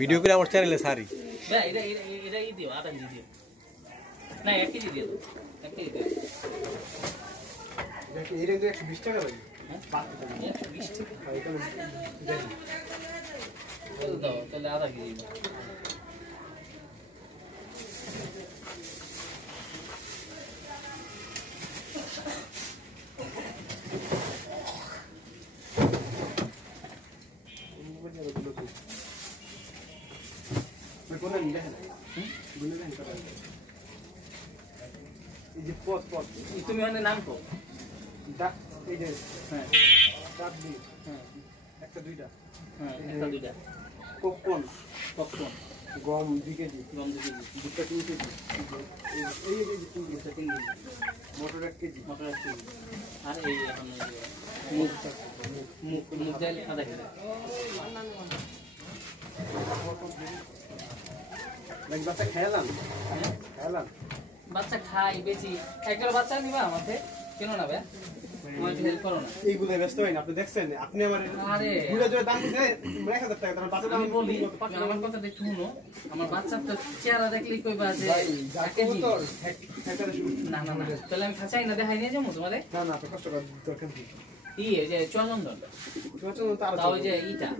video করে আমার চ্যানেলে সারি না 1 কেজি দিয়ে দাও 1 কেজি দিয়ে দেখি এটা তো 120 টাকা লাগে হ্যাঁ 120 টাকা এখানে দেখি দাও তাহলে আধা কেজি দাও কোনটা নিলে না গুলো না করা এই যে পথ তুমি মানে নাম কো দা এই যে হ্যাঁ দাব দি হ্যাঁ একটা দুইটা হ্যাঁ একটা দুইটা পপকর্ন গম 2 কেজি গম 2 কেজি দুটো 3 কেজি এই 3 কেজি মটর 1 কেজি আর এই এখন মুগ ডাল আধা কেজি বাচ্চা খেলাম বাচ্চা খাই বেশি একবার বাচ্চা নিবা আমাকে কেন না ভাই আমাকে হেল্প করো না এইগুলো ব্যস্ত হয় না আপনি দেখছেন আপনি আমার আরে গুলো জোরে দাম দিতে 1000 টাকা তার বাচ্চা দাম আমি বলি আমার কথা দেখো শুনো আমার বাচ্চার তো চেহারা দেখলেই কইবা যে কেজি না তাহলে আমি খাঁচাই না দেখাই নিয়ে যাবো তোমারে না তো কষ্ট কর দরকার কি এই যে চন্দন তাও যে ইটা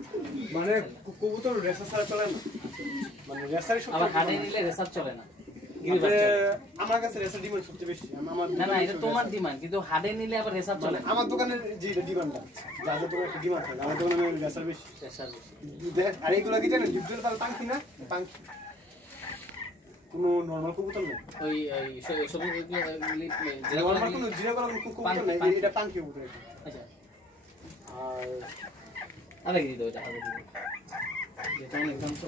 মানে কবুতর রেসা ছাড়া চলে না মানে রেসারই সব আবার হাড়ে নিলে রেসার চলে না আমার কাছে রেসার ডিমান্ড সবচেয়ে বেশি আমার না এটা তোমার ডিমান্ড কিন্তু হাড়ে নিলে আবার রেসার চলে না আমার দোকানের যে ডিমান্ডটা যাদের দোকানে একটা ডিমান্ড থাকে আমার দোকানে আমি রেসার বেশি দেখ আর এইগুলো কি জানেন লিপজল পাল পাঙ্কি না পাঙ্কি কোনো নরমাল কবুতর না ওই সব নরমাল কোনো জিরো কোনো কবুতর না এটা পাঙ্কি কবুতর আচ্ছা আর আধা কেজি দাও এটা আধা কেজি যেটা অনেক দাম তো